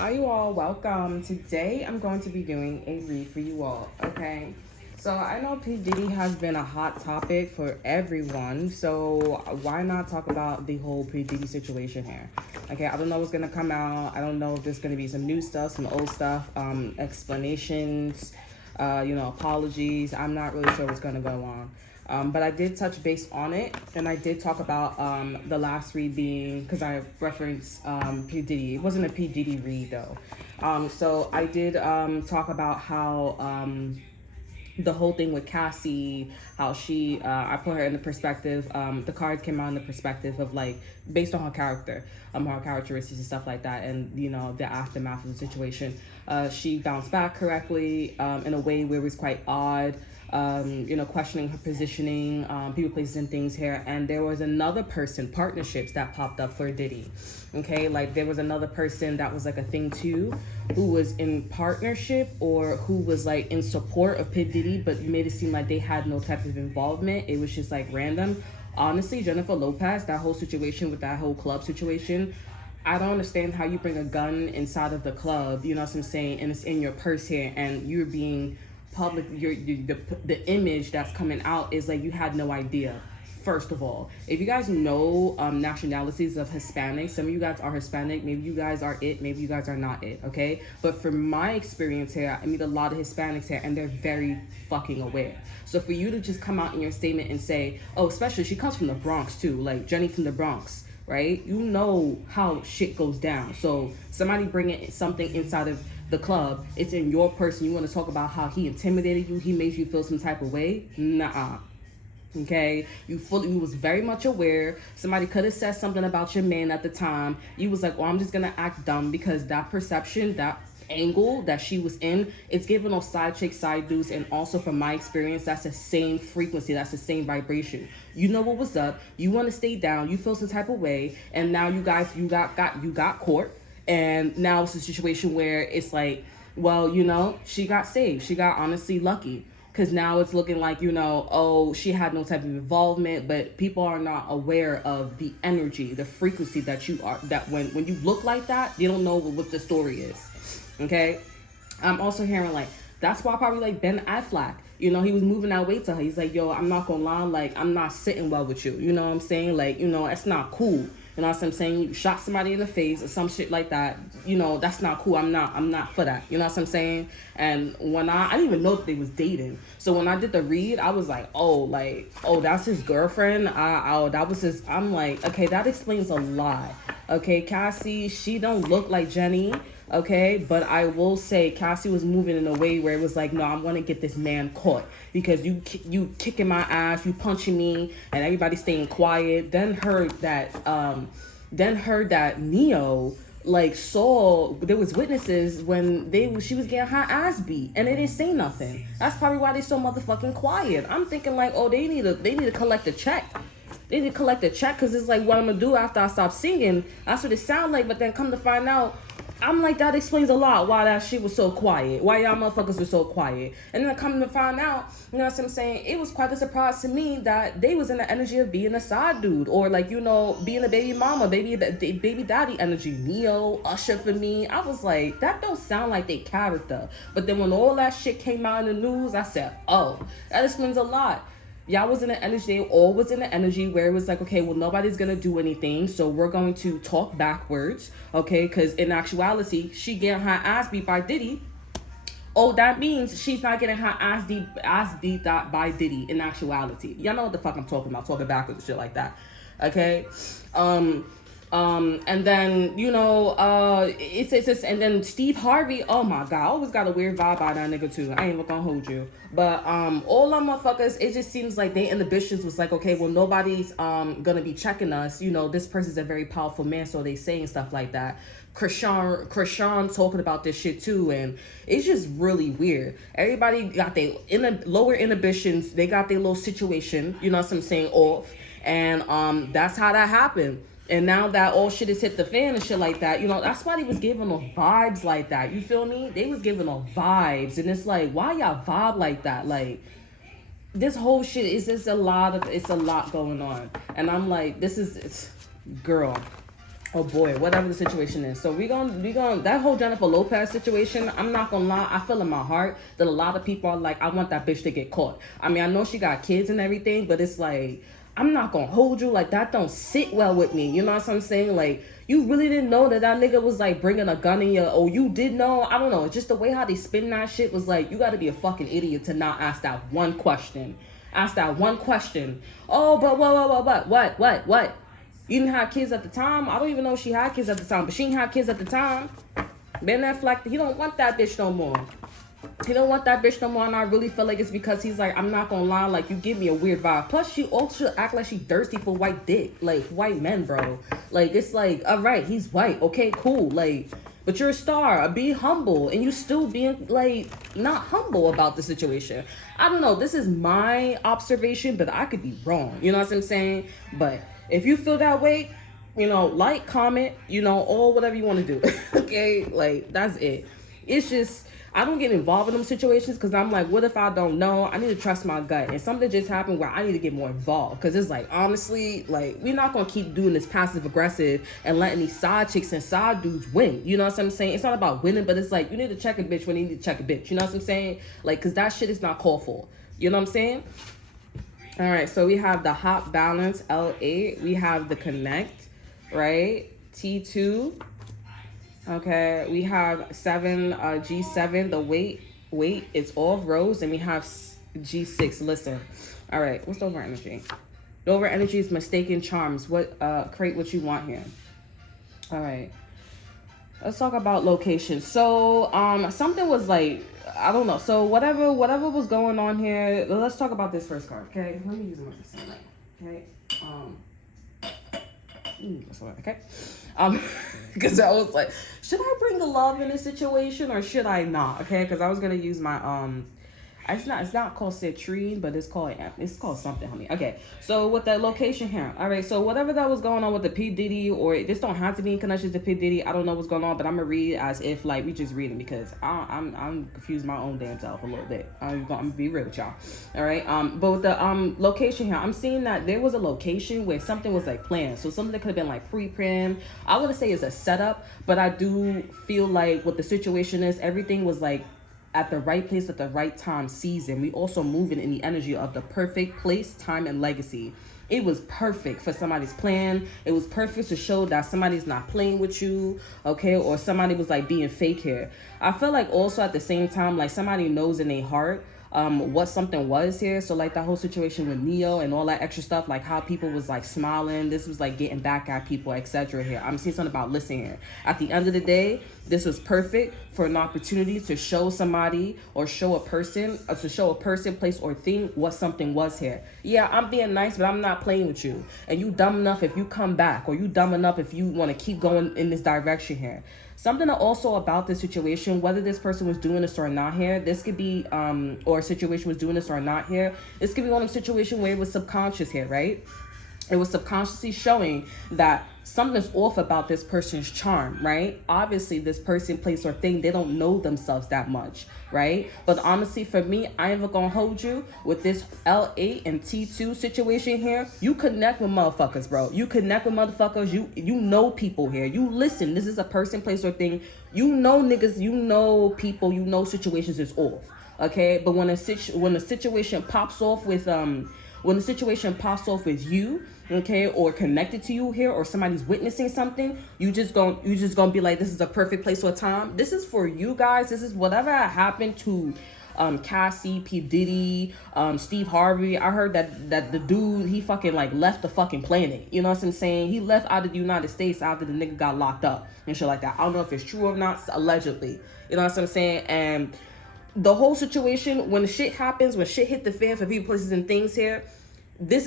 Hi, you all. Welcome. Today, I'm going to be doing a read for you all. Okay. So, I know P. Diddy has been a hot topic for everyone. So, why not talk about the whole P. Diddy situation here? Okay. I don't know what's going to come out. I don't know if there's going to be some new stuff, some old stuff, explanations, apologies. I'm not really sure what's going to go on. But I did touch base on it, and I did talk about the last read being, because I referenced P. Diddy. It wasn't a P. Diddy read, though. So I did talk about how the whole thing with Cassie, how she, I put her in the perspective, the cards came out in the perspective of, like, based on her character, her characteristics and stuff like that, and, the aftermath of the situation. She bounced back correctly in a way where it was quite odd. Questioning her positioning, people, places, and things here. And there was another person, partnerships that popped up for Diddy. Okay, like there was another person that was like a thing too, who was in partnership or who was like in support of P. Diddy, but made it seem like they had no type of involvement. It was just like random. Honestly, Jennifer Lopez, that whole situation with that whole club situation, I don't understand how you bring a gun inside of the club, you know what I'm saying, and it's in your purse here, and you're being public, the image that's coming out is like you had no idea. First of all, if you guys know nationalities of Hispanic, some of you guys are Hispanic, maybe you guys are it, maybe you guys are not it, okay? But from my experience here, I meet a lot of Hispanics here, and they're very fucking aware. So for you to just come out in your statement and say, oh, especially she comes from the Bronx too, like Jenny from the Bronx, right? You know how shit goes down. So somebody bringing something inside of the club, it's in your person. You want to talk about how he intimidated you, he made you feel some type of way? Nah. Okay, you was very much aware. Somebody could have said something about your man at the time. You was like, well, I'm just gonna act dumb because that perception, that angle that she was in, it's giving those side chick, side dudes. And also from my experience, that's the same frequency, that's the same vibration. You know what was up, you want to stay down, you feel some type of way, and now you guys, you got caught. And now it's a situation where it's like, well, she got saved. She got honestly lucky. Because now it's looking like, oh, she had no type of involvement. But people are not aware of the energy, the frequency that you are. That when you look like that, you don't know what the story is. Okay? I'm also hearing like, that's why probably like Ben Affleck, he was moving that weight to her. He's like, yo, I'm not gonna lie, like, I'm not sitting well with you. You know what I'm saying? Like, it's not cool. You know what I'm saying? You shot somebody in the face or some shit like that. That's not cool. I'm not for that. You know what I'm saying? And when I didn't even know that they was dating. So when I did the read, I was like, oh, that's his girlfriend. That was his. I'm like, okay, that explains a lot. Okay, Cassie, she don't look like Jenny. Okay, but I will say Cassie was moving in a way where it was like, no, I'm gonna get this man caught because you kicking my ass, you punching me, and everybody staying quiet. Then heard that Neo like saw there was witnesses when she was getting her ass beat, and they didn't say nothing. That's probably why they so motherfucking quiet. I'm thinking like, oh, they need to collect a check. They need to collect a check because it's like what I'm gonna do after I stop singing. That's what it sounds like. But then come to find out, I'm like, that explains a lot why that shit was so quiet. Why y'all motherfuckers were so quiet. And then come to find out, you know what I'm saying? It was quite a surprise to me that they was in the energy of being a side dude. Or like, being a baby mama, baby daddy energy. Neo, Usher for me. I was like, that don't sound like their character. But then when all that shit came out in the news, I said, oh, that explains a lot. Y'all was in the energy, they all was in the energy where it was like, okay, well, nobody's gonna do anything, so we're going to talk backwards, okay? Because in actuality, she getting her ass beat by Diddy. Oh, that means she's not getting her ass beat by Diddy in actuality. Y'all know what the fuck I'm talking about, talking backwards and shit like that, okay? And then, it's and then Steve Harvey, oh my God, I always got a weird vibe by that nigga too. I ain't even gonna hold you. But all them motherfuckers, it just seems like they inhibitions was like, okay, well, nobody's gonna be checking us. This person's a very powerful man, so they saying stuff like that. Krishan talking about this shit too, and it's just really weird. Everybody got their lower inhibitions, they got their little situation, you know what I'm saying, off. And that's how that happened. And now that all shit has hit the fan and shit like that, that's why they was giving them vibes like that. You feel me? They was giving them vibes. And it's like, why y'all vibe like that? Like, this whole shit is just it's a lot going on. And I'm like, girl, Oh boy, whatever the situation is. So we gonna that whole Jennifer Lopez situation, I'm not gonna lie, I feel in my heart that a lot of people are like, I want that bitch to get caught. I mean, I know she got kids and everything, but it's like, I'm not gonna hold you. Like, that don't sit well with me. You know what I'm saying? Like, you really didn't know that nigga was like bringing a gun in your, oh, you did know? I don't know. It's just the way how they spin that shit was like, you gotta be a fucking idiot to not ask that one question. Ask that one question. Oh, but what? You didn't have kids at the time? I don't even know if she had kids at the time, but she didn't have kids at the time. Ben Affleck, he don't want that bitch no more. He don't want that bitch no more, and I really feel like it's because he's like, I'm not gonna lie, like, you give me a weird vibe. Plus, she also act like she thirsty for white dick, like, white men, bro. Like, it's like, all right, he's white, okay, cool, like, but you're a star. Be humble, and you still being like not humble about the situation. I don't know. This is my observation, but I could be wrong. You know what I'm saying? But if you feel that way, you know, like, comment, you know, or whatever you want to do. Okay, like, that's it. It's just, I don't get involved in them situations because I'm like, what if I don't know? I need to trust my gut. And something just happened where I need to get more involved. Because it's like, honestly, like, we're not going to keep doing this passive aggressive and letting these side chicks and side dudes win. You know what I'm saying? It's not about winning, but it's like, you need to check a bitch when you need to check a bitch. You know what I'm saying? Like, because that shit is not called for. You know what I'm saying? All right, so we have the Hot Balance L8. We have the Connect, right? T2. Okay, we have G7, the weight, it's all rose, and we have G6. Listen, all right, what's the over energy? The over energy is mistaken charms. What create what you want here. All right, let's talk about location. So something was like, I don't know. So whatever was going on here. Let's talk about this first card. Okay, let me use my percent. Okay, okay. Because I was like, should I bring the love in this situation or should I not? Okay, because I was gonna use my it's not called citrine, but it's called something, honey. Okay, so with the location here, all right. So whatever that was going on with the P.Diddy, or this don't have to be in connection to P.Diddy. I don't know what's going on, but I'm gonna read as if like we just reading because I'm confused my own damn self a little bit. I'm gonna be real with y'all. All right. But with the location here, I'm seeing that there was a location where something was like planned. So something that could have been like pre-planned. I wouldn't say it's a setup, but I do feel like what the situation is, everything was like at the right place at the right time season. We also moving in the energy of the perfect place, time, and legacy. It was perfect for somebody's plan. It was perfect to show that somebody's not playing with you, okay, or somebody was like being fake here. I feel like also at the same time, like somebody knows in their heart what something was here. So like that whole situation with Neo and all that extra stuff, like how people was like smiling, this was like getting back at people, etc. here. I'm seeing something about listening here. At the end of the day, this was perfect for an opportunity to show somebody or show a person, place, or thing what something was here. Yeah, I'm being nice, but I'm not playing with you. And you dumb enough if you come back, or you dumb enough if you want to keep going in this direction here. Something also about this situation, whether this person was doing this or not here, this could be, or a situation was doing this or not here, this could be one of the situations where it was subconscious here, right? It was subconsciously showing that something's off about this person's charm, right? Obviously, this person, place, or thing, they don't know themselves that much, right? But honestly, for me, I ain't gonna hold you with this L8 and T2 situation here. You connect with motherfuckers, bro. You connect with motherfuckers. You know people here. You listen. This is a person, place, or thing. You know niggas. You know people. You know situations is off, okay? But when a situation pops off with you, okay, or connected to you here, or somebody's witnessing something, you just gonna be like, this is a perfect place or time. This is for you guys. This is whatever happened to Cassie, P.Diddy, Steve Harvey. I heard that the dude, he fucking like left the fucking planet. You know what I'm saying? He left out of the United States after the nigga got locked up and shit like that. I don't know if it's true or not, allegedly. You know what I'm saying? And the whole situation, when shit happens, when shit hit the fan for people, places, and things here, this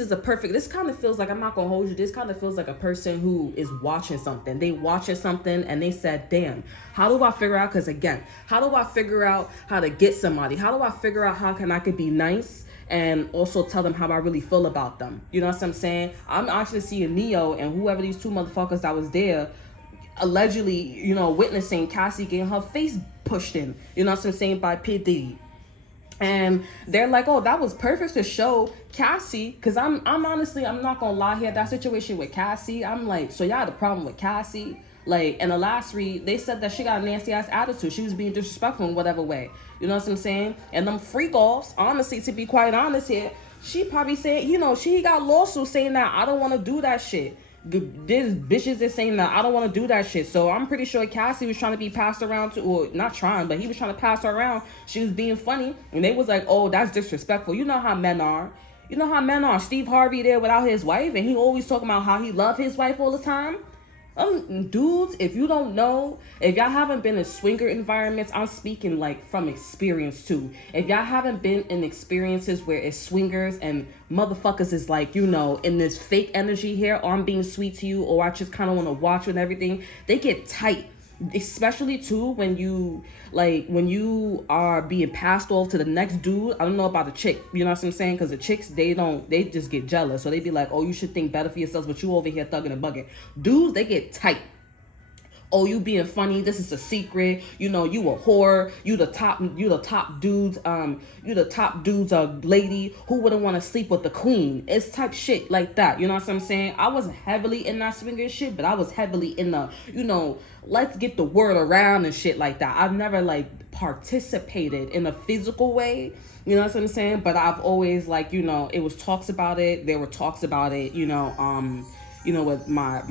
kind of feels like, I'm not gonna hold you, this kind of feels like a person who is watching something. They watching something and they said, damn, how do I figure out, because again, how do I figure out how to get somebody? How do I figure out how I could be nice and also tell them how I really feel about them? You know what I'm saying? I'm actually seeing Neo and whoever these two motherfuckers that was there, allegedly, you know, witnessing Cassie getting her face pushed in, you know what I'm saying, by P.Diddy. And they're like, oh, that was perfect to show Cassie, because I'm honestly, I'm not gonna lie here, that situation with Cassie, I'm like, so y'all had a problem with Cassie? Like, in the last read, they said that she got a nasty ass attitude. She was being disrespectful in whatever way. You know what I'm saying? And them freak offs, honestly, to be quite honest here, she probably saying, you know, she got lawsuits saying that I don't want to do that shit. There's bitches that saying that I don't want to do that shit. So I'm pretty sure Cassie was trying to be passed around to, or not trying, but he was trying to pass her around. She was being funny, and they was like, oh, that's disrespectful. You know how men are. You know how men are. Steve Harvey there without his wife, and he always talking about how he love his wife all the time. Dudes, if you don't know, if y'all haven't been in swinger environments, I'm speaking like from experience too. If y'all haven't been in experiences where it's swingers and motherfuckers is like, you know, in this fake energy here, or I'm being sweet to you, or I just kind of want to watch you and everything, they get tight. Especially too when you are being passed off to the next dude. I don't know about the chick, you know what I'm saying, because the chicks, they just get jealous, so they be like, oh, you should think better for yourselves, but you over here thugging and bugging. Dudes, they get tight. Oh, you being funny, this is a secret, you know, you a whore, you the top dudes lady who wouldn't want to sleep with the queen. It's type shit like that, you know what I'm saying? I wasn't heavily in that swinger shit, but I was heavily in the, you know, let's get the word around and shit like that. I've never like participated in a physical way, you know what I'm saying? But I've always, like, you know, it was talks about it, there were talks about it, you know, with my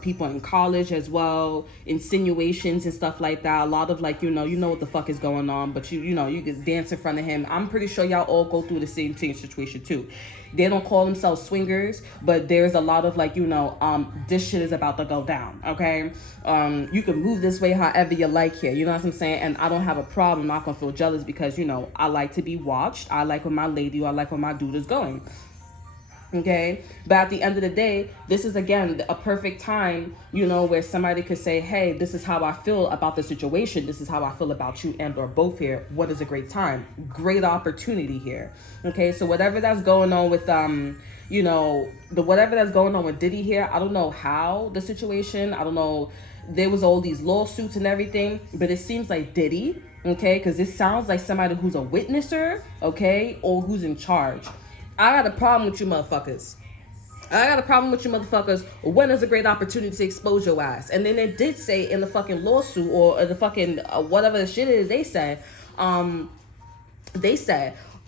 people in college as well, insinuations and stuff like that. A lot of like, you know what the fuck is going on, but you can dance in front of him. I'm pretty sure y'all all go through the same situation too. They don't call themselves swingers, but there's a lot of like, this shit is about to go down, okay? You can move this way however you like here, you know what I'm saying? And I don't have a problem. I'm not gonna feel jealous because, you know, I like to be watched. I like when my lady or I like when my dude is going. Okay, but at the end of the day, this is again a perfect time, you know, where somebody could say, hey, this is how I feel about the situation, this is how I feel about you and or both here. What is a great time? Great opportunity here. Okay, so whatever that's going on with whatever that's going on with Diddy here, I don't know how the situation, I don't know, there was all these lawsuits and everything, but it seems like Diddy, okay, because it sounds like somebody who's a witnesser, okay, or who's in charge. I got a problem with you motherfuckers. When is a great opportunity to expose your ass? And then they did say in the fucking lawsuit or the fucking whatever the shit is, they said,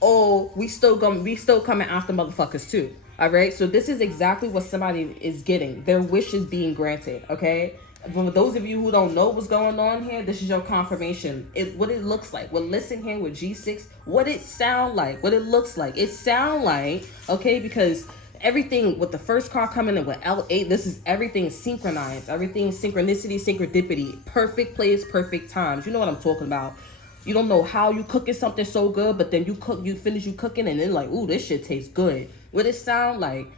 oh, we still coming after motherfuckers too. All right. So this is exactly what somebody is getting. Their wish is being granted. Okay. For those of you who don't know what's going on here, this is your confirmation. What it looks like. We're listening here with G6. What it sound like. What it looks like. It sound like, okay, because everything with the first car coming in with L8, this is everything synchronized. Everything synchronicity, synchrodipity. Perfect place, perfect times. You know what I'm talking about. You don't know how you cooking something so good, but then you finish cooking and then like, ooh, this shit tastes good. What it sound like.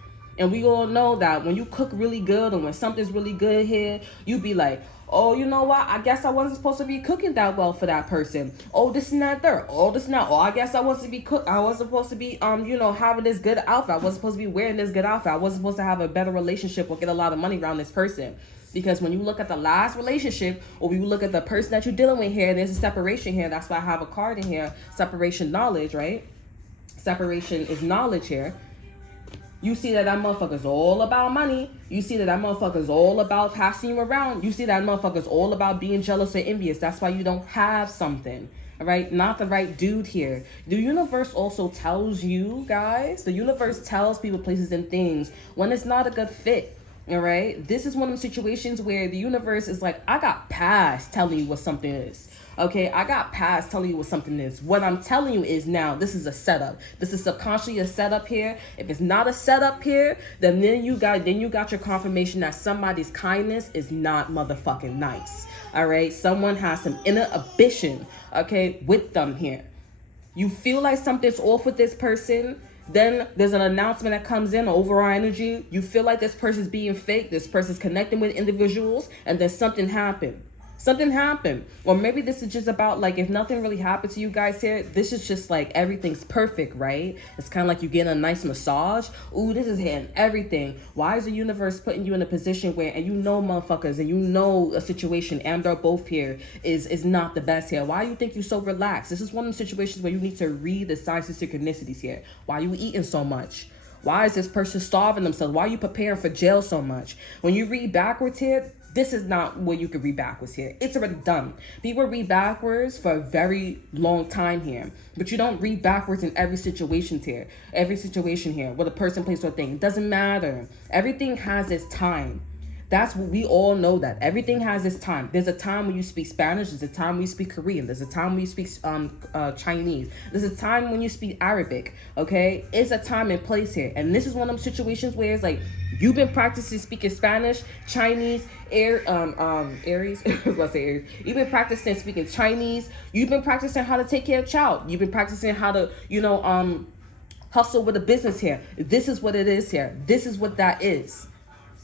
And we all know that when you cook really good and when something's really good here, you be like, oh, you know what? I guess I wasn't supposed to be cooking that well for that person. Oh, this and that there. Oh, this and that. Oh, I guess I wasn't supposed to be having this good outfit. I wasn't supposed to be wearing this good outfit. I wasn't supposed to have a better relationship or get a lot of money around this person. Because when you look at the last relationship, or when you look at the person that you're dealing with here, there's a separation here. That's why I have a card in here. Separation knowledge, right? Separation is knowledge here. You see that motherfucker's all about money. You see that motherfucker's all about passing you around. You see that motherfucker's all about being jealous or envious. That's why you don't have something. All right? Not the right dude here. The universe also tells you, guys, the universe tells people, places, and things when it's not a good fit. All right? This is one of the situations where the universe is like, I got past telling you what something is. Okay, I got past telling you what something is. What I'm telling you is now, this is a setup. This is subconsciously a setup here. If it's not a setup here, then you got your confirmation that somebody's kindness is not motherfucking nice. All right, someone has some inner ambition, okay, with them here. You feel like something's off with this person. Then there's an announcement that comes in, overall energy. You feel like this person's being fake. This person's connecting with individuals, and then something happened. Something happened. Or maybe this is just about, like, if nothing really happened to you guys here, this is just like everything's perfect, right? It's kind of like you getting a nice massage. Ooh, this is hitting everything. Why is the universe putting you in a position where, and you know motherfuckers, and you know a situation, and they're both here, is not the best here? Why you think you so relaxed? This is one of the situations where you need to read the signs of synchronicities here. Why you eating so much? Why is this person starving themselves? Why are you preparing for jail so much? When you read backwards here, this is not what you could read backwards here. It's already done. People read backwards for a very long time here. But you don't read backwards in every situation here. Every situation here, where the person, place, or thing. It doesn't matter. Everything has its time. That's what we all know, that everything has its time. There's a time when you speak Spanish. There's a time when you speak Korean. There's a time when you speak Chinese. There's a time when you speak Arabic. Okay, it's a time and place here. And this is one of those situations where it's like you've been practicing speaking Spanish, Chinese, Aries. I was gonna say Aries. You've been practicing speaking Chinese. You've been practicing how to take care of a child. You've been practicing how to, hustle with a business here. This is what it is here. This is what that is.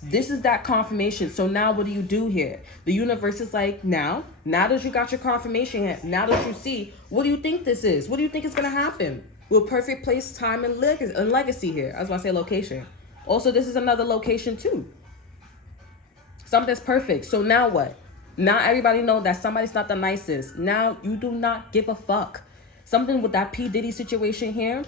This is that confirmation. So now what do you do here? The universe is like, now that you got your confirmation here, now that you see, what do you think this is? What do you think is going to happen? With perfect place, time, and legacy here. I was going to say location. Also, this is another location too. Something that's perfect. So now what? Now everybody know that somebody's not the nicest. Now you do not give a fuck. Something with that P. Diddy situation here,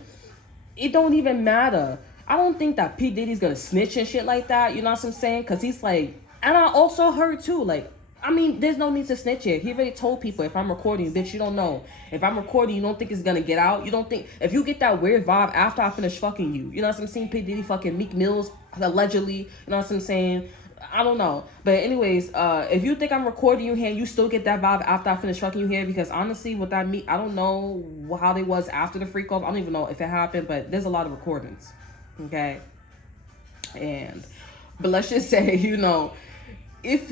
it don't even matter. I don't think that P. Diddy's gonna snitch and shit like that, you know what I'm saying? Because he's like, and I also heard too, like, I mean, there's no need to snitch here. He already told people, if I'm recording, bitch, you don't know. If I'm recording, you don't think it's gonna get out. You don't think, if you get that weird vibe after I finish fucking you, you know what I'm saying? P. Diddy fucking Meek Mills, allegedly, you know what I'm saying? I don't know. But anyways, if you think I'm recording you here and you still get that vibe after I finish fucking you here, because honestly, with that Meek, I don't know how they was after the freak off. I don't even know if it happened, but there's a lot of recordings. Okay, but let's just say, if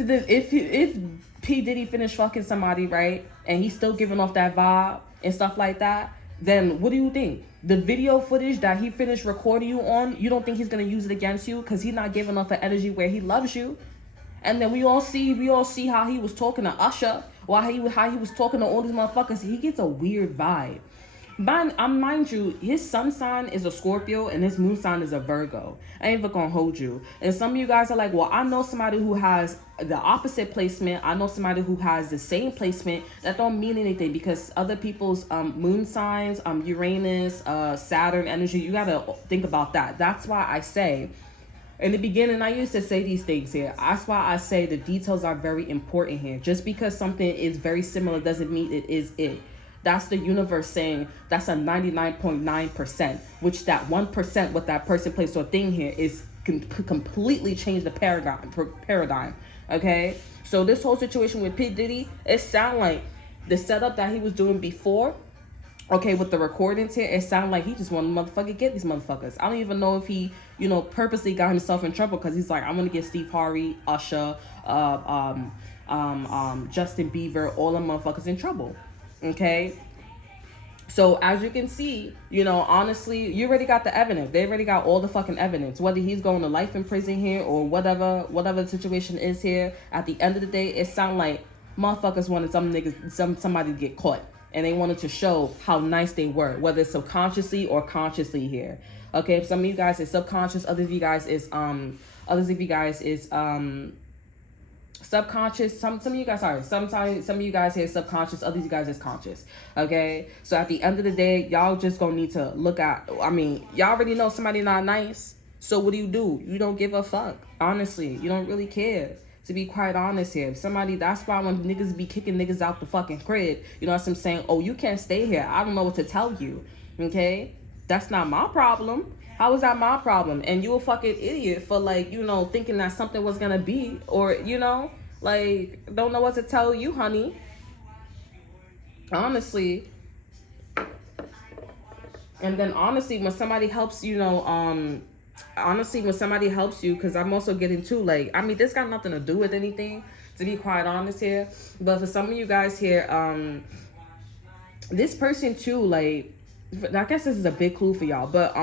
P. Diddy finished fucking somebody, right, and he's still giving off that vibe and stuff like that, then what do you think? The video footage that he finished recording you on, you don't think he's gonna use it against you because he's not giving off an energy where he loves you? And then we all see how he was talking to Usher, or how he was talking to all these motherfuckers. He gets a weird vibe. Mind you, his sun sign is a Scorpio and his moon sign is a Virgo. I ain't even gonna hold you. And some of you guys are like, well, I know somebody who has the opposite placement. I know somebody who has the same placement. That don't mean anything, because other people's moon signs, Uranus, Saturn energy, you gotta think about that. That's why I say, in the beginning, I used to say these things here. That's why I say the details are very important here. Just because something is very similar doesn't mean it is it. That's the universe saying that's a 99.9%, which that 1% what that person, place, or thing here is completely change the paradigm. Okay? So this whole situation with P. Diddy, it sound like the setup that he was doing before, okay, with the recordings here, it sounded like he just wanted to motherfucking get these motherfuckers. I don't even know if he, purposely got himself in trouble, because he's like, I'm going to get Steve Harvey, Usher, Justin Bieber, all them motherfuckers in trouble. Okay, so as you can see, honestly, you already got the evidence. They already got all the fucking evidence. Whether he's going to life in prison here or whatever the situation is here, at the end of the day, it sounds like motherfuckers wanted somebody to get caught, and they wanted to show how nice they were, whether it's subconsciously or consciously here. Okay, some of you guys is subconscious, others of you guys is subconscious. Some of you guys, sometimes some of you guys here subconscious, others of you guys is conscious. Okay, so at the end of the day, y'all just gonna need to look at, y'all already know somebody not nice, so what do? You don't give a fuck. Honestly, you don't really care, to be quite honest here. If somebody, that's why when niggas be kicking niggas out the fucking crib, you know what I'm saying? Oh, you can't stay here. I don't know what to tell you. Okay, that's not my problem. How is that my problem? And you a fucking idiot for thinking that something was gonna be, or don't know what to tell you, honey. Honestly. And then honestly, when somebody helps, when somebody helps you, because I'm also getting too, this got nothing to do with anything, to be quite honest here. But for some of you guys here, this person too, I guess this is a big clue for y'all, but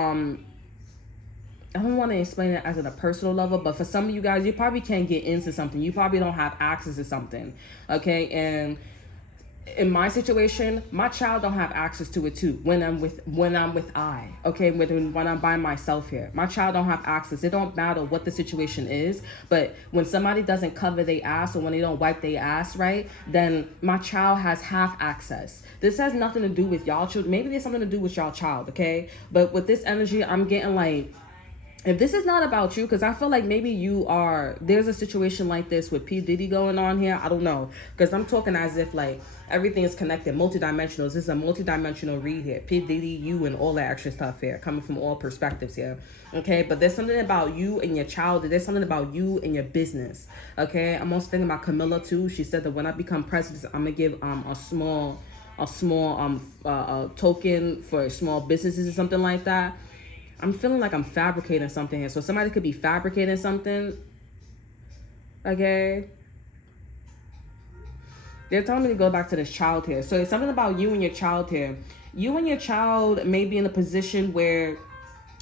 I don't want to explain it as at a personal level, but for some of you guys, you probably can't get into something. You probably don't have access to something, okay? And in my situation, my child don't have access to it too. When I'm with I, okay, when I'm by myself here, my child don't have access. It don't matter what the situation is, but when somebody doesn't cover their ass or when they don't wipe their ass right, then my child has half access. This has nothing to do with y'all children. Maybe there's something to do with y'all child, okay? But with this energy, I'm getting like, if this is not about you, because I feel like maybe there's a situation like this with P.Diddy going on here. I don't know. Because I'm talking as if like everything is connected, multidimensional. This is a multidimensional read here. P.Diddy, you, and all that extra stuff here, coming from all perspectives here. Okay, but there's something about you and your child. There's something about you and your business. Okay, I'm also thinking about Camilla too. She said that when I become president, I'm going to give a small token for small businesses or something like that. I'm feeling like I'm fabricating something here. So somebody could be fabricating something. Okay. They're telling me to go back to this child here. So it's something about you and your child here. You and your child may be in a position where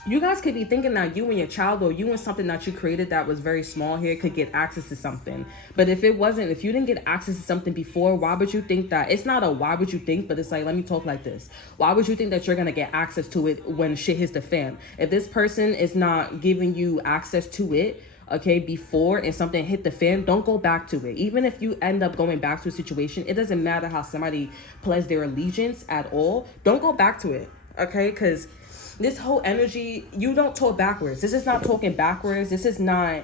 you guys could be thinking that you and your child or you and something that you created that was very small here could get access to something. But if you didn't get access to something before, why would you think that? It's not a why would you think, but it's like, let me talk like this. Why would you think that you're going to get access to it when shit hits the fan? If this person is not giving you access to it, okay, before and something hit the fan, don't go back to it. Even if you end up going back to a situation, it doesn't matter how somebody pledged their allegiance at all. Don't go back to it, okay? Because this whole energy, you don't talk backwards. This is not talking backwards. This is not,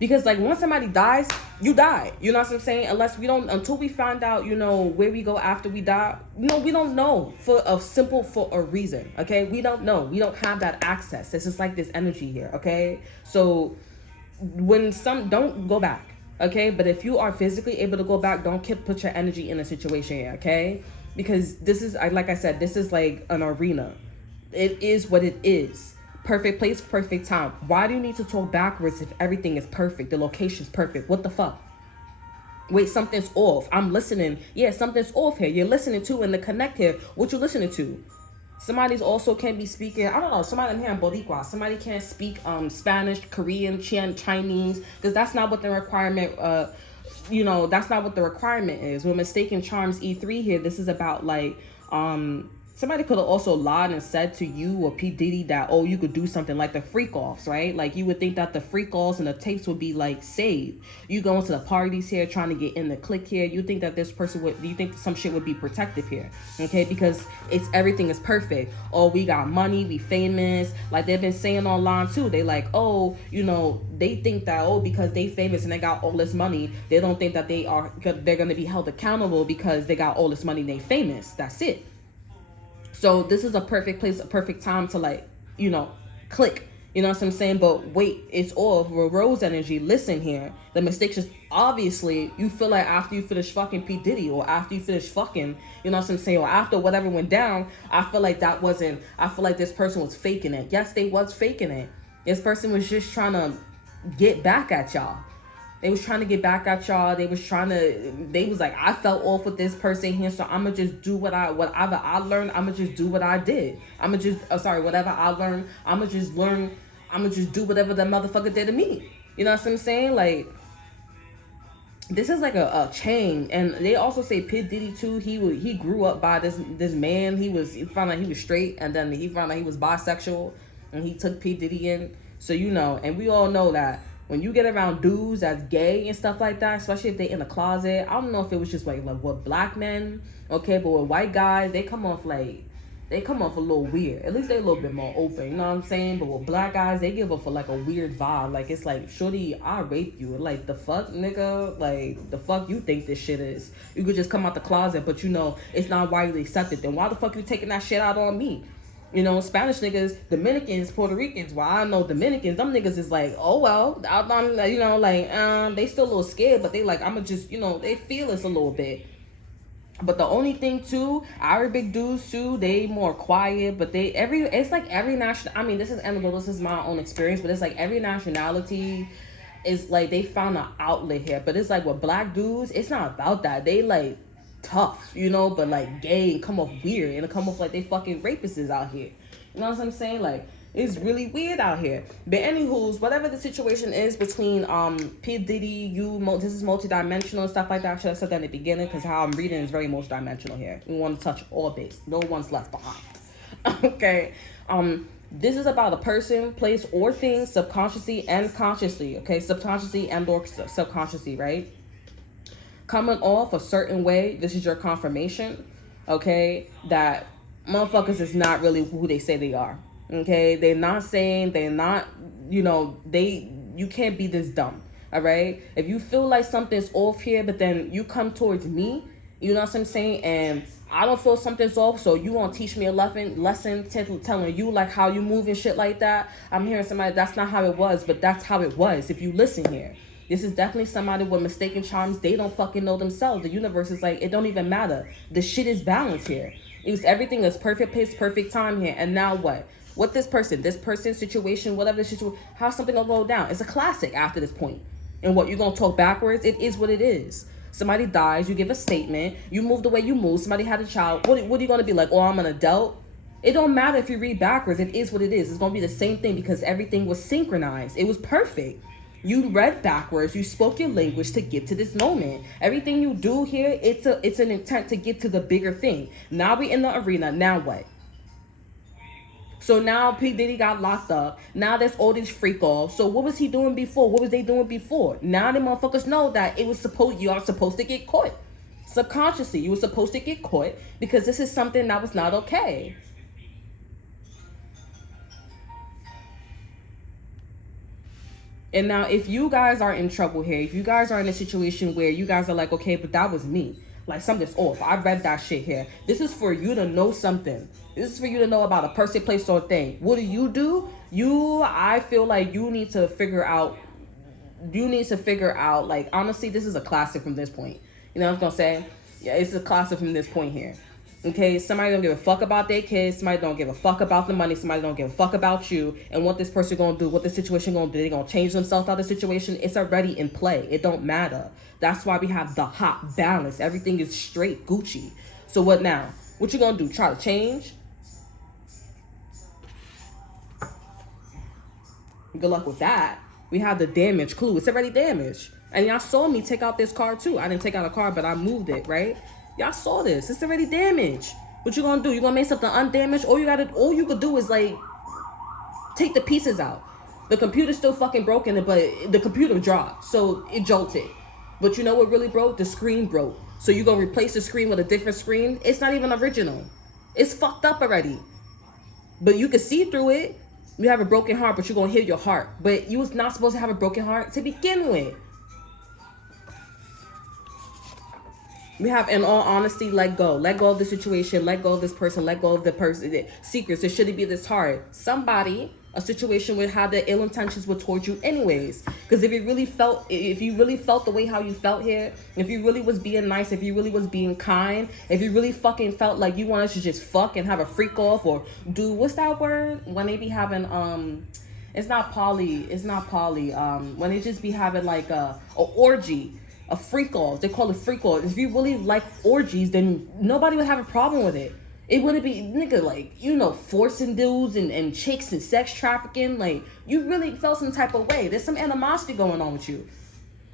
because like once somebody dies, you die. You know what I'm saying? Until we find out, where we go after we die. We don't know for a reason. Okay, we don't know. We don't have that access. This is like this energy here. Okay, so don't go back. Okay, but if you are physically able to go back, don't put your energy in a situation here. Okay, because this is, like I said, this is like an arena. It is what it is. Perfect place, perfect time. Why do you need to talk backwards if everything is perfect? The location's perfect. What the fuck? Wait, something's off. I'm listening. Yeah, something's off here. You're listening to and the connect here. What you listening to? Somebody's also can't be speaking. I don't know. Somebody in here in Boricua. Somebody can't speak Spanish, Korean, Chinese, because that's not what the requirement. That's not what the requirement is. With Mistaken Charms E3 here, this is about like somebody could have also lied and said to you or P. Diddy that, oh, you could do something like the freak-offs, right? Like, you would think that the freak-offs and the tapes would be, like, saved. You go into the parties here trying to get in the clique here. You think that you think some shit would be protective here, okay? Because everything is perfect. Oh, we got money, we famous. Like, they've been saying online, too. They like, oh, they think that, oh, because they famous and they got all this money, they don't think that they're going to be held accountable because they got all this money and they famous. That's it. So this is a perfect place, a perfect time to click. You know what I'm saying? But wait, it's all Rose energy. Listen here. The mistake is obviously you feel like after you finish fucking P. Diddy or after you finish fucking, you know what I'm saying? Or after whatever went down, I feel like this person was faking it. Yes, they was faking it. This person was just trying to get back at y'all. They was trying to get back at y'all. They was like, I fell off with this person here, so I'ma just do whatever I learned, I'ma just do what I did. Whatever I learned, I'ma just do whatever that motherfucker did to me. You know what I'm saying? Like, this is like a chain. And they also say P. Diddy too, he grew up by this man. He found out he was straight, and then he found out he was bisexual, and he took P. Diddy in. So and we all know that when you get around dudes that's gay and stuff like that, especially if they in the closet, I don't know if it was just like with black men, okay, but with white guys, they come off a little weird. At least they a little bit more open, you know what I'm saying? But with black guys, they give off like a weird vibe. Like, it's like, shorty, I raped you. Like, the fuck, nigga? Like, the fuck you think this shit is? You could just come out the closet, but it's not widely accepted. Then why the fuck you taking that shit out on me? Spanish niggas, Dominicans, Puerto Ricans. Well, I know Dominicans. Them niggas is like, oh well, they still a little scared, but they like, I'ma just, they feel us a little bit. But the only thing too, Arabic dudes too, they more quiet, but it's like every national. I mean, this is my own experience, but it's like every nationality is like they found an outlet here. But it's like with black dudes, it's not about that. They like tough, but like gay and come off weird and come off like they fucking rapists out here. You know what I'm saying? Like, It's really weird out here. But anywho's, whatever the situation is between P.Diddy, this is multidimensional and stuff like that. I should have said that in the beginning because how I'm reading is very multidimensional here. We want to touch all base. No one's left behind. Okay. This is about a person, place, or thing, subconsciously and consciously. Okay, subconsciously and or subconsciously, right? Coming off a certain way. This is your confirmation. Okay, that motherfuckers is not really who they say they are. Okay, they're not saying, they're not, you can't be this dumb. All right, if you feel like something's off here, but then you come towards me, you know what I'm saying, and I don't feel something's off, so you want to teach me a lesson telling you like how you move and shit like that. I'm hearing somebody, that's not how it was, but that's how it was if you listen here. This is definitely somebody with mistaken charms. They don't fucking know themselves. The universe is like, it don't even matter. The shit is balanced here. Everything is perfect pace, perfect time here. And now what? What this person, situation, whatever the situation, how something gonna go down? It's a classic after this point. And what, you're gonna talk backwards? It is what it is. Somebody dies, you give a statement, you move the way you move, somebody had a child. What are you gonna be like? Oh, I'm an adult? It don't matter if you read backwards. It is what it is. It's gonna be the same thing because everything was synchronized. It was perfect. You read backwards. You spoke your language to get to this moment. Everything you do here, it's an intent to get to the bigger thing. Now we in the arena. Now what? So now P. Diddy got locked up. Now there's all these freak offs. So what was he doing before? What was they doing before? Now the motherfuckers know that you are supposed to get caught. Subconsciously, you were supposed to get caught because this is something that was not okay. And now if you guys are in trouble here, if you guys are in a situation where you guys are like, okay, but that was me. Like something's off. I read that shit here. This is for you to know something. This is for you to know about a person, place, or thing. What do? I feel like you need to figure out, like, honestly, this is a classic from this point. You know what I'm going to say? Yeah, it's a classic from this point here. Okay, somebody don't give a fuck about their kids. Somebody don't give a fuck about the money. Somebody don't give a fuck about you. And what this person gonna do, what the situation gonna do. They gonna change themselves out of the situation. It's already in play. It don't matter. That's why we have the hot balance. Everything is straight Gucci. So what now? What you gonna do? Try to change? Good luck with that. We have the damage clue. It's already damaged. And y'all saw me take out this card too. I didn't take out a card, but I moved it, right? Y'all saw this. It's already damaged. What you gonna do? You gonna make something undamaged? All you could do is like take the pieces out. The computer's still fucking broken, but the computer dropped, so it jolted. But you know what really broke? The screen broke. So you gonna replace the screen with a different screen? It's not even original. It's fucked up already. But you can see through it. You have a broken heart, but you're gonna heal your heart. But you was not supposed to have a broken heart to begin with. We have, in all honesty, let go. Let go of the situation. Let go of this person. Let go of the person. The secrets. It shouldn't be this hard. A situation would have the ill intentions were towards you anyways. Because if you really felt the way how you felt here, if you really was being nice, if you really was being kind, if you really fucking felt like you wanted to just fuck and have a freak off or do, what's that word? When they be having, it's not poly. When they just be having like a orgy. A freak off. They call it freak off. If you really like orgies, then nobody would have a problem with it. It wouldn't be, nigga, like, forcing dudes and chicks and sex trafficking. Like, you really felt some type of way. There's some animosity going on with you.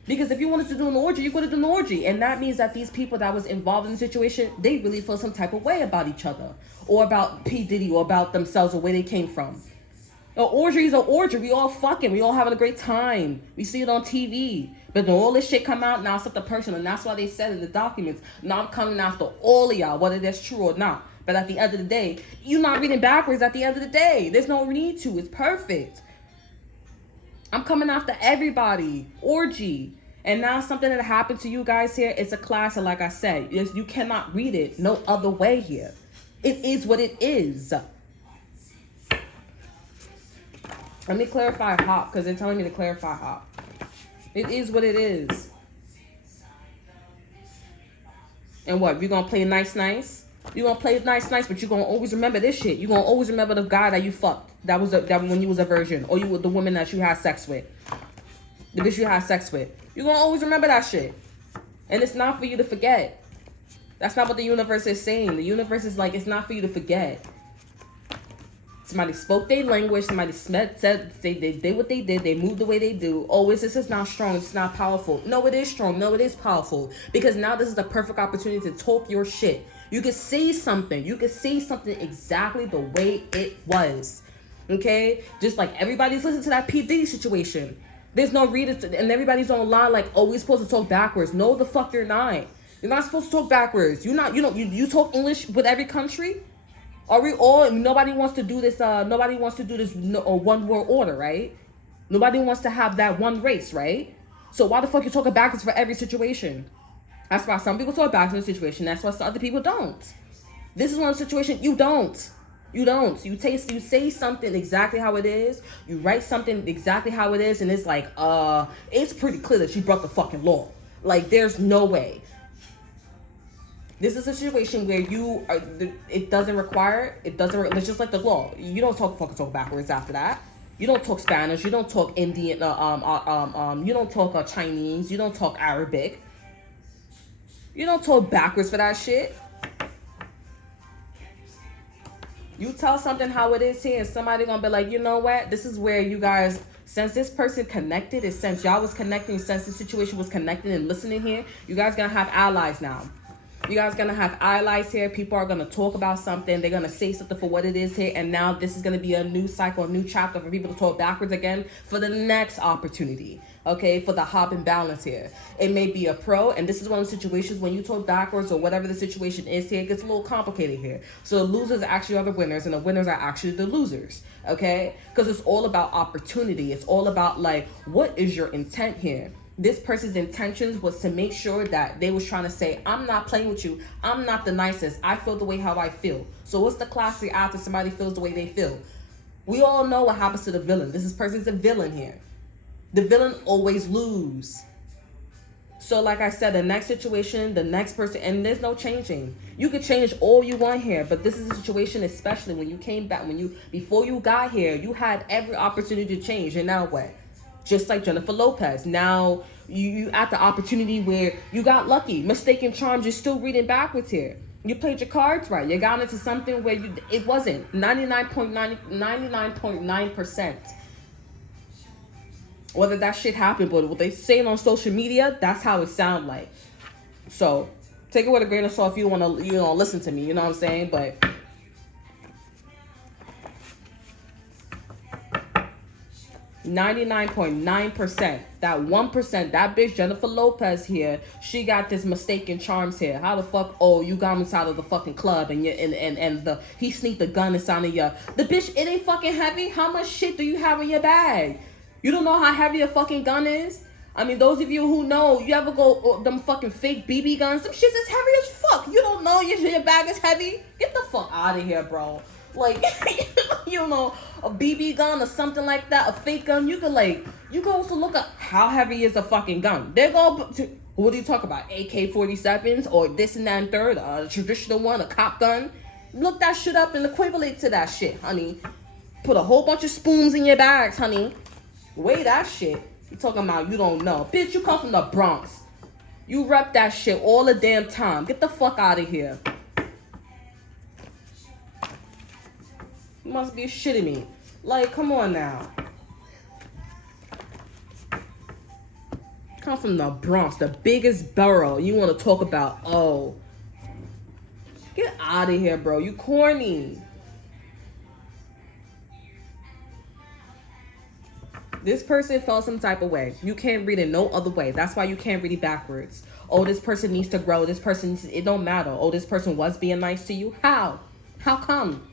Because if you wanted to do an orgy, you could have done an orgy. And that means that these people that was involved in the situation, they really felt some type of way about each other. Or about P. Diddy, or about themselves, or where they came from. An orgy is an orgy. We all fucking. We all having a great time. We see it on TV. But when all this shit come out, now it's up to person. And that's why they said in the documents, now I'm coming after all of y'all, whether that's true or not. But at the end of the day, you're not reading backwards at the end of the day. There's no need to. It's perfect. I'm coming after everybody. Orgy. And now something that happened to you guys here, it's a class. And like I said, you cannot read it no other way here. It is what it is. Let me clarify hop, because they're telling me to clarify hop. It is what it is. And what? You're going to play nice? You're going to play nice, but you're going to always remember this shit. You're going to always remember the guy that you fucked. That when you was a virgin. Or you were the woman that you had sex with. The bitch you had sex with. You're going to always remember that shit. And it's not for you to forget. That's not what the universe is saying. The universe is like, it's not for you to forget. Somebody spoke their language. Somebody said they did what they did. They moved the way they do. Oh, this is not strong. It's not powerful. No, it is strong. No, it is powerful. Because now this is the perfect opportunity to talk your shit. You can say something. You can say something exactly the way it was. Okay? Just like everybody's listening to that P.Diddy situation. There's no readers, and everybody's online like, oh, we're supposed to talk backwards. No, the fuck you're not. You're not supposed to talk backwards. You talk English with every country? Are we all, nobody wants to do this, one world order, right? Nobody wants to have that one race, right? So why the fuck you talking backwards for every situation? That's why some people talk backwards in a situation. That's why some other people don't. This is one situation you don't. You don't. You say something exactly how it is. You write something exactly how it is, and it's like, it's pretty clear that she broke the fucking law. Like, there's no way. This is a situation where it doesn't require, it's just like the law. You don't talk backwards after that. You don't talk Spanish. You don't talk Indian, you don't talk Chinese. You don't talk Arabic. You don't talk backwards for that shit. You tell something how it is here, and somebody gonna be like, you know what? This is where you guys, since this person connected, and since y'all was connecting, since the situation was connected and listening here, you guys gonna have allies now. You guys gonna have allies here. People are gonna talk about something. They're gonna say something for what it is here. And now this is gonna be a new cycle, a new chapter for people to talk backwards again for the next opportunity. Okay, for the hop and balance here. It may be a pro, and this is one of the situations when you talk backwards or whatever the situation is here, it gets a little complicated here. So the losers actually are the winners, and the winners are actually the losers. Okay, because it's all about opportunity. It's all about like, what is your intent here? This person's intentions was to make sure that they was trying to say, I'm not playing with you. I'm not the nicest. I feel the way how I feel. So what's the classy after somebody feels the way they feel? We all know what happens to the villain. This person's a villain here. The villain always lose. So like I said, the next situation, the next person, and there's no changing. You could change all you want here, but this is a situation, especially when you came back, before you got here, you had every opportunity to change. And now what? Just like Jennifer Lopez. Now you at the opportunity where you got lucky. Mistaken charms, you're still reading backwards here. You played your cards right. You got into something where it wasn't. 99.9%. Whether that shit happened, but what they saying on social media, that's how it sound like. So take it with a grain of salt if you want to, listen to me. You know what I'm saying? But 99.9%, that 1%, that bitch Jennifer Lopez here, she got this mistaken charms here. How the fuck? Oh, you got him inside of the fucking club, and he sneaked the gun inside of your. The bitch, it ain't fucking heavy. How much shit do you have in your bag? You don't know how heavy a fucking gun is? I mean, those of you who know, you ever go them fucking fake BB guns? Them shits is heavy as fuck. You don't know your bag is heavy? Get the fuck out of here, bro. Like, you know, a BB gun or something like that, a fake gun. You go also look up how heavy is a fucking gun. They go, what do you talk about? AK-47s or this and that and third, a traditional one, a cop gun. Look that shit up and equivalent to that shit, honey. Put a whole bunch of spoons in your bags, honey. Weigh that shit. You talking about you don't know. Bitch, you come from the Bronx. You rep that shit all the damn time. Get the fuck out of here. You must be shitting me. Like, come on now. Come from the Bronx, the biggest borough. You want to talk about, oh. Get out of here, bro. You corny. This person felt some type of way. You can't read it no other way. That's why you can't read it backwards. Oh, this person needs to grow. It don't matter. Oh, this person was being nice to you. How? How come?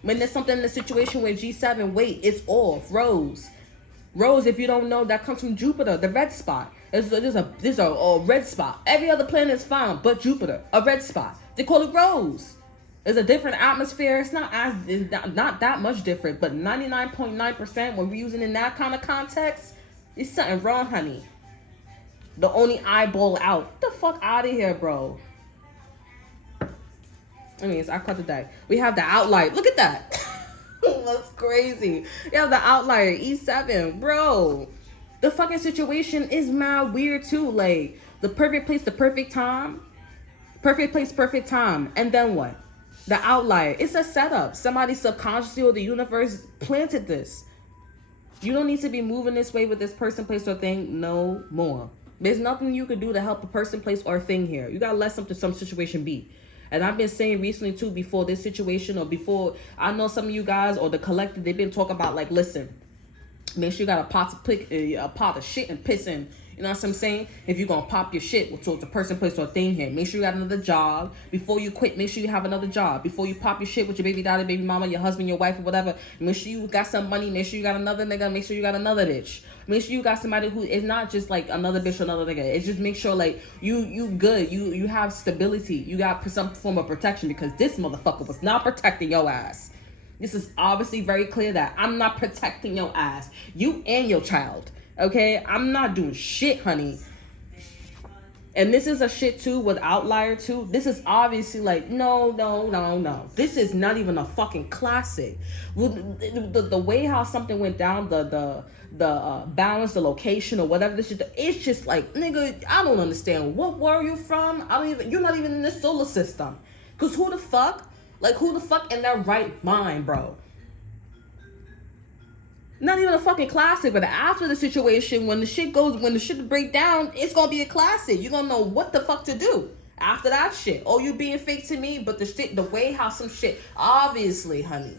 When there's something in the situation where G7, wait, it's off. Rose, if you don't know, that comes from Jupiter, the red spot. There's a red spot. Every other planet is found but Jupiter, a red spot. They call it Rose. It's a different atmosphere. It's not that much different, but 99.9% when we're using in that kind of context, it's something wrong, honey. The only eyeball out. Get the fuck out of here, bro. I cut the die. We have the outlier. Look at that. That's crazy. You have the outlier, E7, bro. The fucking situation is mad weird too. Like, the perfect place, the perfect time. Perfect place, perfect time. And then what? The outlier. It's a setup. Somebody subconsciously or the universe planted this. You don't need to be moving this way with this person, place, or thing no more. There's nothing you can do to help a person, place, or thing here. You gotta let some situation be. And I've been saying recently too, before this situation or before, I know some of you guys or the collective, they've been talking about like, listen, make sure you got a pot of shit and piss in. You know what I'm saying? If you're going to pop your shit towards a person, place, or thing here, make sure you got another job. Before you quit, make sure you have another job. Before you pop your shit with your baby daddy, baby mama, your husband, your wife, or whatever, make sure you got some money. Make sure you got another nigga. Make sure you got another bitch. Make sure you got somebody who is not just like another bitch or another nigga. It's just make sure like you good. You have stability. You got some form of protection, because this motherfucker was not protecting your ass. This is obviously very clear that I'm not protecting your ass. You and your child. Okay? I'm not doing shit, honey. And this is a shit too with outlier too. This is obviously like, no. This is not even a fucking classic. The way how something went down, the balance, the location or whatever this shit, it's just like, nigga, I don't understand. What were you from? You're not even in this solar system. Cause who the fuck in their right mind, bro? Not even a fucking classic, but after the situation, when the shit break down, it's gonna be a classic. You're gonna know what the fuck to do after that shit. Oh, you being fake to me, but the way how some shit, obviously, honey.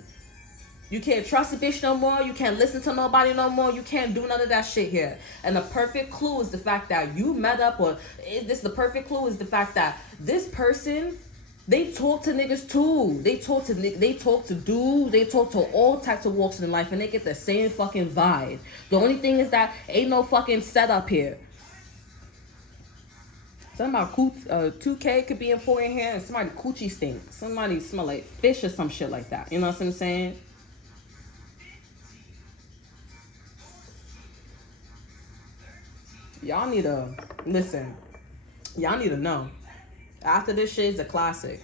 You can't trust a bitch no more. You can't listen to nobody no more. You can't do none of that shit here. And the perfect clue is the fact that you met up, the perfect clue is the fact that this person, they talk to niggas too. They talk to dudes. They talk to all types of walks in life, and they get the same fucking vibe. The only thing is that ain't no fucking setup here. Something about 2K could be important here, and somebody coochie stink. Somebody smell like fish or some shit like that. You know what I'm saying? Y'all need to listen. Y'all need to know. After this shit is a classic.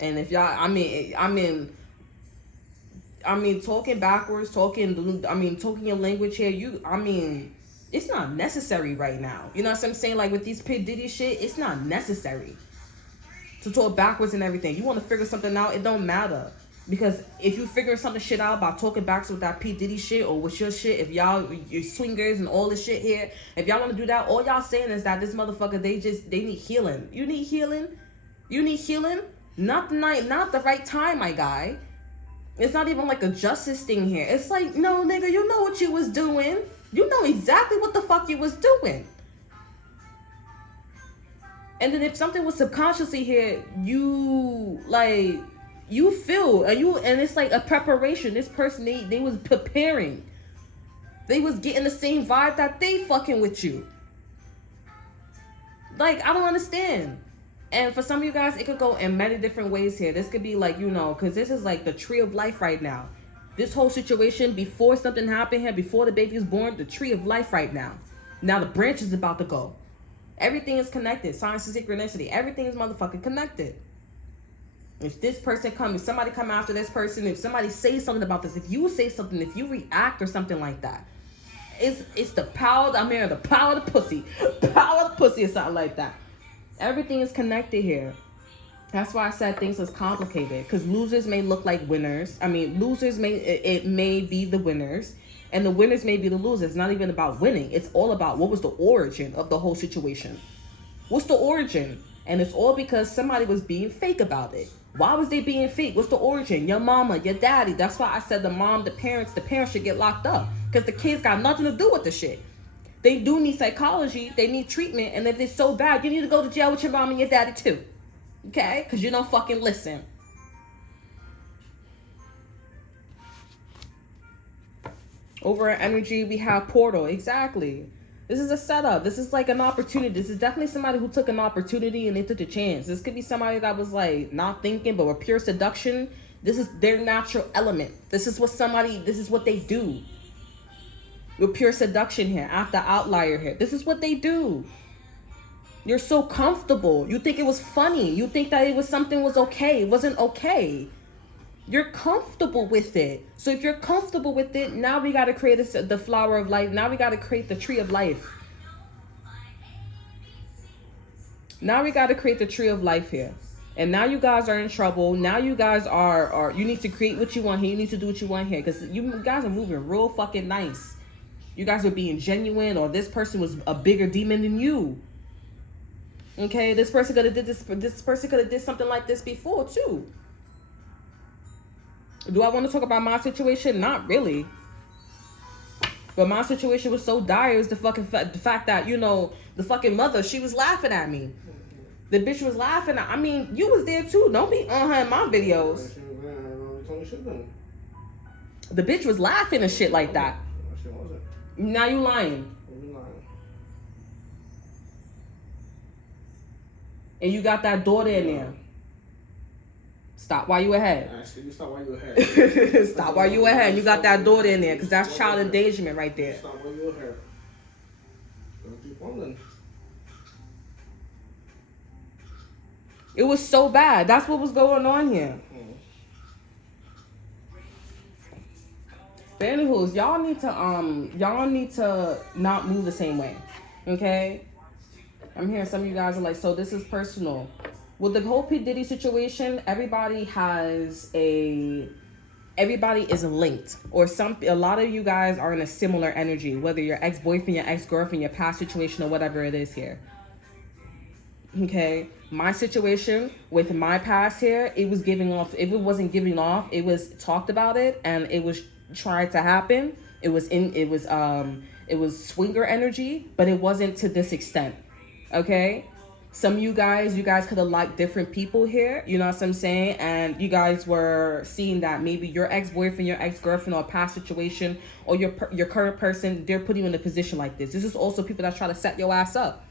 And if y'all, I mean, talking backwards, talking your language here, it's not necessary right now. You know what I'm saying? Like with these P.Diddy shit, it's not necessary to talk backwards and everything. You want to figure something out, it don't matter. Because if you figure something shit out about talking backwards with that P.Diddy shit or with your shit, if you're swingers and all this shit here, if y'all want to do that, all y'all saying is that this motherfucker, they need healing. You need healing? You need healing? Not the right time, my guy. It's not even like a justice thing here. It's like, no, nigga, you know what you was doing. You know exactly what the fuck you was doing. And then if something was subconsciously here, you feel, and it's like a preparation. This person, they was preparing. They was getting the same vibe that they fucking with you. Like, I don't understand. And for some of you guys, it could go in many different ways here. This could be like, because this is like the tree of life right now. This whole situation, before something happened here, before the baby is born, the tree of life right now. Now the branch is about to go. Everything is connected. Science and synchronicity. Everything is motherfucking connected. If this person if somebody come after this person, if somebody says something about this, if you say something, if you react or something like that, it's the power, the power of the pussy. Power of the pussy or something like that. Everything is connected here. That's why I said things is complicated. Because losers may look like winners. Losers may be the winners. And the winners may be the losers. It's not even about winning. It's all about what was the origin of the whole situation. What's the origin? And it's all because somebody was being fake about it. Why was they being fake? What's the origin? Your mama, your daddy. That's why I said the parents should get locked up. Because the kids got nothing to do with the shit. They do need psychology. They need treatment. And if it's so bad, you need to go to jail with your mom and your daddy too. Okay? Because you don't fucking listen. Over at energy, we have portal. Exactly. This is a setup. This is like an opportunity. This is definitely somebody who took an opportunity and they took a chance. This could be somebody that was like not thinking, but with pure seduction. This is their natural element. This is what they do. With pure seduction here, after outlier here. This is what they do. You're so comfortable. You think it was funny. You think that something was okay. It wasn't okay. You're comfortable with it. So if you're comfortable with it, now we got to create the flower of life. Now we got to create the tree of life. Now we got to create the tree of life here. And now you guys are in trouble. Now you guys are you need to create what you want here. You need to do what you want here. Because you guys are moving real fucking nice. You guys are being genuine, or this person was a bigger demon than you. Okay, this person could have did this. This person could have did something like this before too. Do I want to talk about my situation? Not really. But my situation was so dire. It was the fact that, you know, the fucking mother, she was laughing at me. The bitch was laughing. I mean, you was there too. Don't be on her in my videos. The bitch was laughing and shit like that. Now you lying. And you got that daughter in there. Stop while you ahead. Stop while you ahead. Stop while you ahead. You got that daughter in there, because that's child endangerment right there. Stop while you ahead. Don't keep on. It was so bad. That's what was going on here. But anywho, y'all need to not move the same way. Okay? I'm hearing some of you guys are like, so this is personal. With the whole P.Diddy situation, everybody is linked, or a lot of you guys are in a similar energy, whether your ex-boyfriend, your ex-girlfriend, your past situation, or whatever it is here. Okay, my situation with my past here, it was giving off. If it wasn't giving off, it was talked about it, and it was trying to happen. It was swinger energy, but it wasn't to this extent. Okay. Some of you guys could have liked different people here, you know what I'm saying? And you guys were seeing that maybe your ex-boyfriend, your ex-girlfriend, or a past situation, or your current person, they're putting you in a position like this. This is also people that try to set your ass up.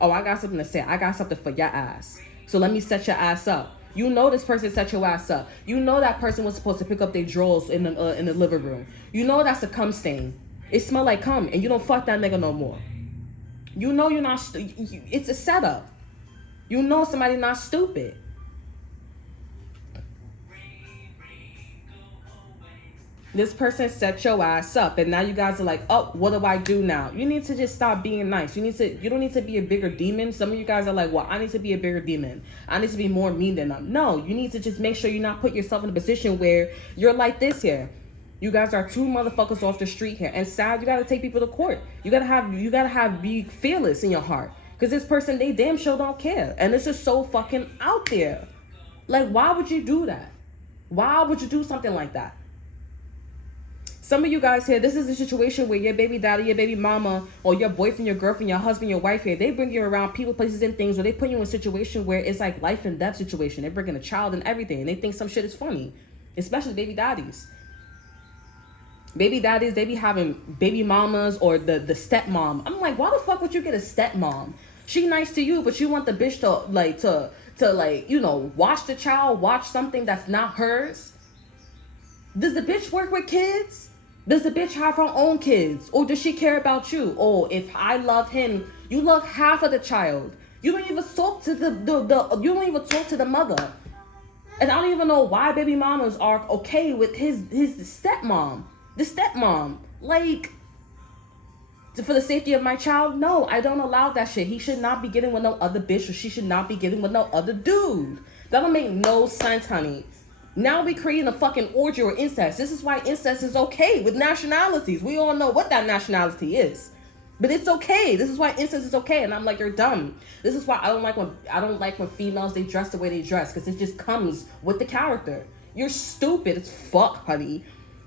Oh, I got something to say. I got something for your ass. So let me set your ass up. You know this person set your ass up. You know that person was supposed to pick up their drawers in the living room. You know that's a cum stain. It smell like cum, and you don't fuck that nigga no more. You know you're not, it's a setup. You know somebody not stupid. This person set your ass up, and now you guys are like, oh, what do I do now? You need to just stop being nice. You don't need to be a bigger demon. Some of you guys are like, well, I need to be a bigger demon. I need to be more mean than them. No, you need to just make sure you're not put yourself in a position where you're like this here. You guys are two motherfuckers off the street here. And sad, you gotta take people to court. You gotta be fearless in your heart. Because this person, they damn sure don't care. And this is so fucking out there. Like, why would you do that? Why would you do something like that? Some of you guys here, this is a situation where your baby daddy, your baby mama, or your boyfriend, your girlfriend, your husband, your wife here, they bring you around people, places, and things, where they put you in a situation where it's like life and death situation. They bring in a child and everything, and they think some shit is funny. Especially baby daddies. Baby daddies, they be having baby mamas or the stepmom. I'm like, why the fuck would you get a stepmom? She nice to you, but you want the bitch to you know, watch the child, watch something that's not hers? Does the bitch work with kids? Does the bitch have her own kids? Or does she care about you? Oh, if I love him, you love half of the child. You don't even talk to you don't even talk to the mother. And I don't even know why baby mamas are okay with his stepmom. The stepmom, like, for the safety of my child, no, I don't allow that shit. He should not be getting with no other bitch, or she should not be getting with no other dude. That don't make no sense, honey. Now we creating a fucking orgy or incest. This is why incest is okay with nationalities. We all know what that nationality is, but it's okay. This is why incest is okay. And I'm like, you're dumb. This is why I don't like when females, they dress the way they dress, because it just comes with the character. You're stupid as fuck, honey.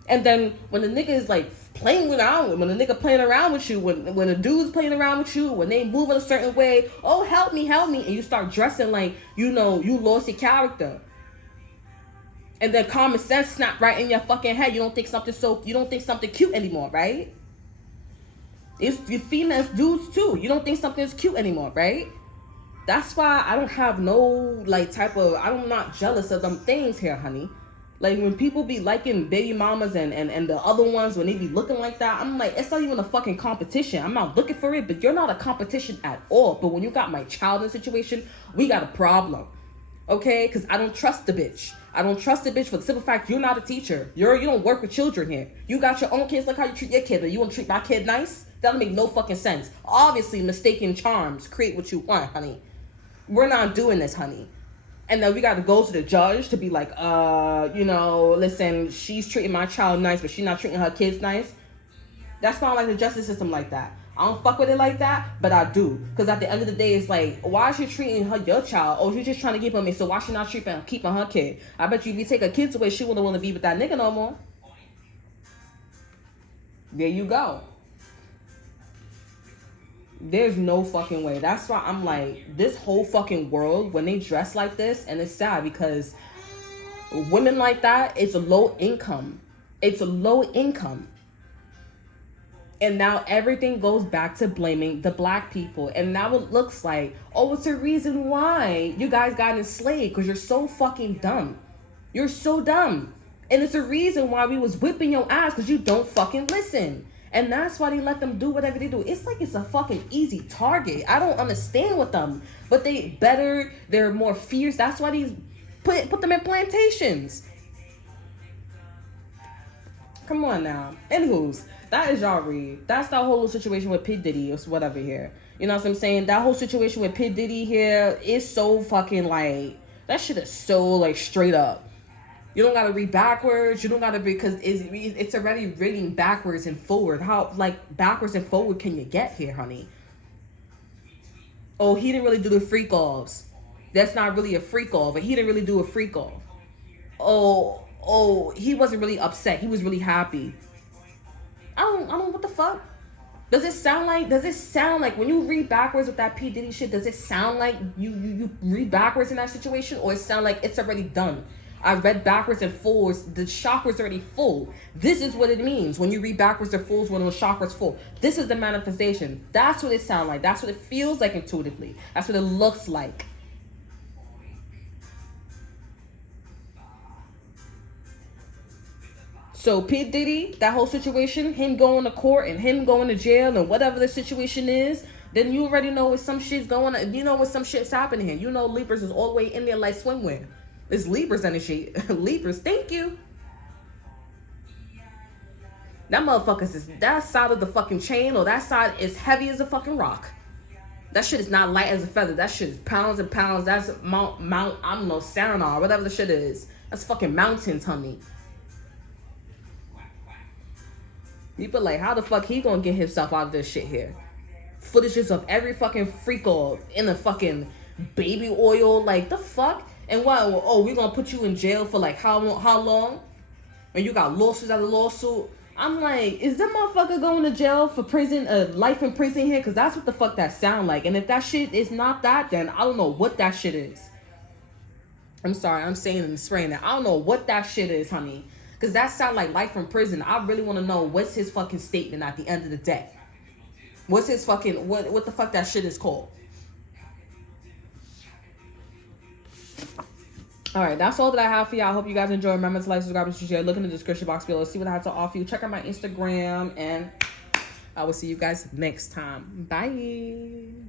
And then when the nigga is like playing around, when the nigga playing around with you, when a dude's playing around with you, when they move in a certain way, oh, help me, and you start dressing like, you know, you lost your character. And then common sense snap right in your fucking head. You don't think something cute anymore, right? It's the females, dudes too. You don't think something is cute anymore, right? That's why I don't have no I'm not jealous of them things here, honey. Like, when people be liking baby mamas and the other ones, when they be looking like that, I'm like, it's not even a fucking competition. I'm not looking for it, but you're not a competition at all. But when you got my child in a situation, we got a problem. Okay? Because I don't trust the bitch. I don't trust the bitch for the simple fact you're not a teacher. You don't work with children here. You got your own kids, like how you treat your kid, but you want to treat my kid nice? That don't make no fucking sense. Obviously, mistaken charms create what you want, honey. We're not doing this, honey. And then we got to go to the judge to be like, listen, she's treating my child nice, but she's not treating her kids nice. That's not like the justice system like that. I don't fuck with it like that, but I do. Because at the end of the day, it's like, why is she treating your child? Oh, she's just trying to keep me. So why she not keeping her kid? I bet you if you take her kids away, she wouldn't want to be with that nigga no more. There you go. There's no fucking way. That's why I'm like, this whole fucking world, when they dress like this, and it's sad because women like that, it's a low income. It's a low income. And now everything goes back to blaming the black people. And now it looks like, oh, it's a reason why you guys got enslaved. Because you're so fucking dumb. You're so dumb. And it's a reason why we was whipping your ass because you don't fucking listen. And that's why they let them do whatever they do. It's like it's a fucking easy target. I don't understand with them. But they better, they're more fierce. That's why they put them in plantations. Come on now. Anywho's, that is y'all read. That's that whole situation with P.Diddy or whatever here. You know what I'm saying? That whole situation with P.Diddy here is so fucking like, that shit is so like straight up. You don't gotta read backwards. You don't gotta read, because it's already reading backwards and forward. How like backwards and forward can you get here, honey? Oh, he didn't really do the freak offs. That's not really a freak off. But he didn't really do a freak off. Oh, he wasn't really upset. He was really happy. I don't, what the fuck? Does it sound like when you read backwards with that P. Diddy shit, does it sound like you read backwards in that situation? Or it sound like it's already done? I read backwards and forwards. The chakra's already full. This is what it means when you read backwards and forwards when the chakra's full. This is the manifestation. That's what it sounds like. That's what it feels like intuitively. That's what it looks like. So P. Diddy, that whole situation, him going to court and him going to jail and whatever the situation is, then you already know what some shit's going on. You know what some shit's happening here. You know Libras is all the way in there like swimwear. It's Libras energy. Libras, thank you. That motherfucker is that side of the fucking chain or that side is heavy as a fucking rock. That shit is not light as a feather. That shit is pounds and pounds. That's Mount I don't know, Saranor, whatever the shit is. That's fucking mountains, honey. People like, how the fuck he gonna get himself out of this shit here? Footages of every fucking freak off in a fucking baby oil, like the fuck? And what? Oh, we gonna put you in jail for like how long? And you got lawsuits after lawsuit. I'm like, is that motherfucker going to jail for prison, life in prison here? Because that's what the fuck that sound like. And if that shit is not that, then I don't know what that shit is. I'm sorry, I'm saying and spraying it. I don't know what that shit is, honey. Because that sound like life in prison. I really want to know what's his fucking statement at the end of the day. What's his fucking, what the fuck that shit is called? Alright, that's all that I have for y'all. I hope you guys enjoy. Remember to like, subscribe, and share. Look in the description box below. See what I have to offer you. Check out my Instagram. And I will see you guys next time. Bye.